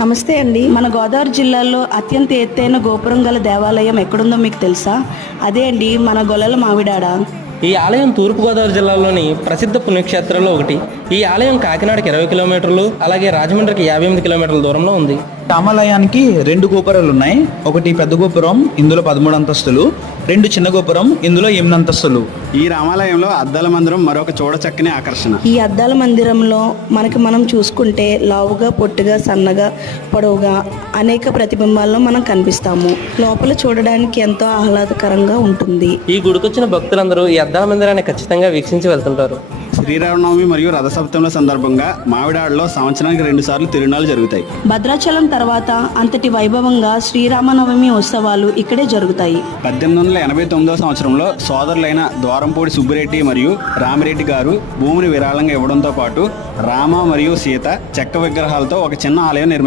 నమస్తే అండి. మన గోదావరి జిల్లాలో అత్యంత ఎత్తైన గోపురం గల దేవాలయం ఎక్కడుందో మీకు తెలుసా? అదే అండి మన గొల్లల మామిడాడ. ఈ ఆలయం తూర్పుగోదావరి జిల్లాలోని ప్రసిద్ధ పుణ్యక్షేత్రాల్లో ఒకటి. ఈ ఆలయం కాకినాడకి 20 కిలోమీటర్లు, అలాగే రాజమండ్రికి 58 కిలోమీటర్ల దూరంలో ఉంది. రామాలయానికి 2 గోపురాలు ఉన్నాయి. ఒకటి పెద్ద గోపురం, ఇందులో 13 అంతస్తులు. 2 చిన్న గోపురం, ఇందులో 8 అంతస్తులు. ఈ రామాలయంలో అద్దాల మందిరం మరొక చూడచక్కని ఆకర్షణ. ఈ అద్దాల మందిరంలో మనం చూసుకుంటే లావుగా, పొట్టిగా, సన్నగా, పొడవుగా అనేక ప్రతిబింబాల్లో మనం కనిపిస్తాము. లోపల చూడడానికి ఎంతో ఆహ్లాదకరంగా ఉంటుంది. ఈ గుడికొచ్చిన భక్తులందరూ ఈ అద్దాల మందిరాన్ని ఖచ్చితంగా వీక్షించి వెళ్తుంటారు. శ్రీరామనవమి మరియు రథసప్తముల సందర్భంగా మామిడాడలో సంవత్సరానికి 2 సార్లు తిరునాళ్లు జరుగుతాయి. భద్రాచలం తర్వాత అంతటి వైభవంగా శ్రీరామనవమి ఉత్సవాలు ఇక్కడే జరుగుతాయి. 1889 సంవత్సరంలో సోదరులైన ద్వారంపూడి సుబ్బిరెడ్డి మరియు రామిరెడ్డి గారు భూమిని విరాళంగా ఇవ్వడంతో పాటు రామ మరియు సీత చెక్క విగ్రహాలతో ఒక చిన్న ఆలయం నిర్మించారు.